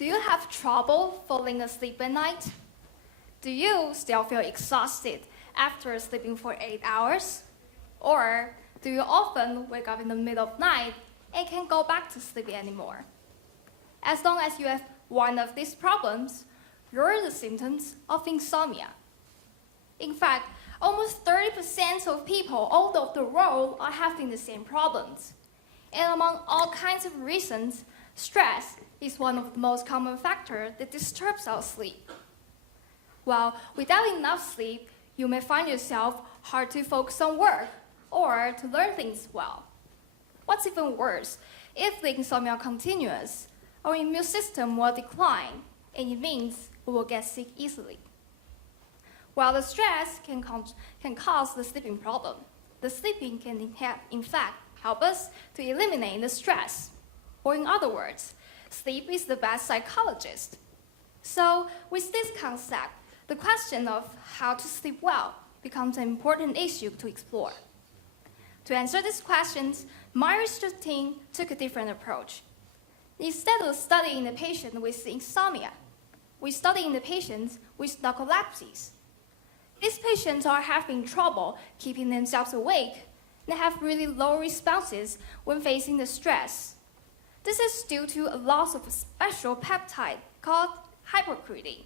Do you have trouble falling asleep at night? Do you still feel exhausted after sleeping for 8 hours? Or do you often wake up in the middle of the night and can't go back to sleep anymore? As long as you have one of these problems, you're the symptoms of insomnia. In fact, almost 30% of people all over the world are having the same problems. And among all kinds of reasons, stress is one of the most common factors that disturbs our sleep. Well, without enough sleep, you may find yourself hard to focus on work or to learn things well. What's even worse, if the insomnia continues, our immune system will decline, and it means we will get sick easily. While the stress can cause the sleeping problem, the sleeping can in fact help us to eliminate the stress. Or in other words, sleep is the best psychologist. So with this concept, the question of how to sleep well becomes an important issue to explore. To answer these questions, my research team took a different approach. Instead of studying the patient with insomnia, we studied the patients with narcolepsy. These patients are having trouble keeping themselves awake and have really low responses when facing the stress. This is due to a loss of a special peptide called hypocretin.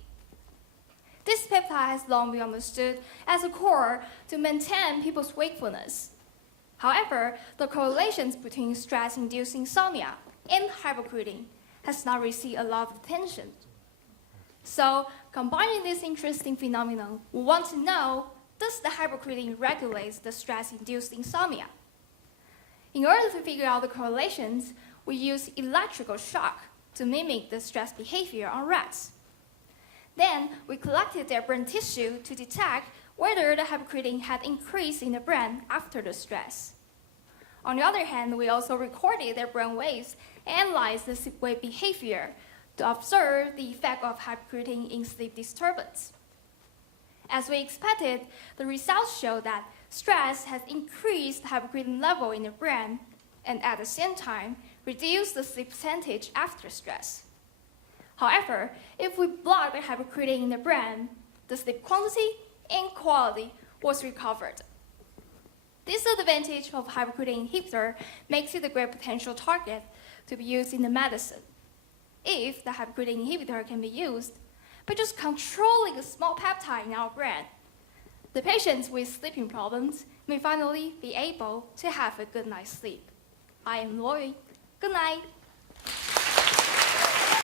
This peptide has long been understood as a core to maintain people's wakefulness. However, the correlations between stress-induced insomnia and hypocretin has not received a lot of attention. So, combining this interesting phenomenon, we want to know, does the hypocretin regulate the stress-induced insomnia? In order to figure out the correlations, we use electrical shock to mimic the stress behavior on rats. Then, we collected their brain tissue to detect whether the hypocretin had increased in the brain after the stress. On the other hand, we also recorded their brain waves and analyzed the sleep wave behavior to observe the effect of hypocretin in sleep disturbance. As we expected, the results show that stress has increased the hypocretin level in the brain and at the same time reduced the sleep percentage after stress. However, if we block the hypocretin in the brain, the sleep quantity and quality was recovered. This advantage of hypocretin inhibitor makes it a great potential target to be used in the medicine. If the hypocretin inhibitor can be used by just controlling a small peptide in our brain, the patients with sleeping problems may finally be able to have a good night's sleep. I am Lori. Good night.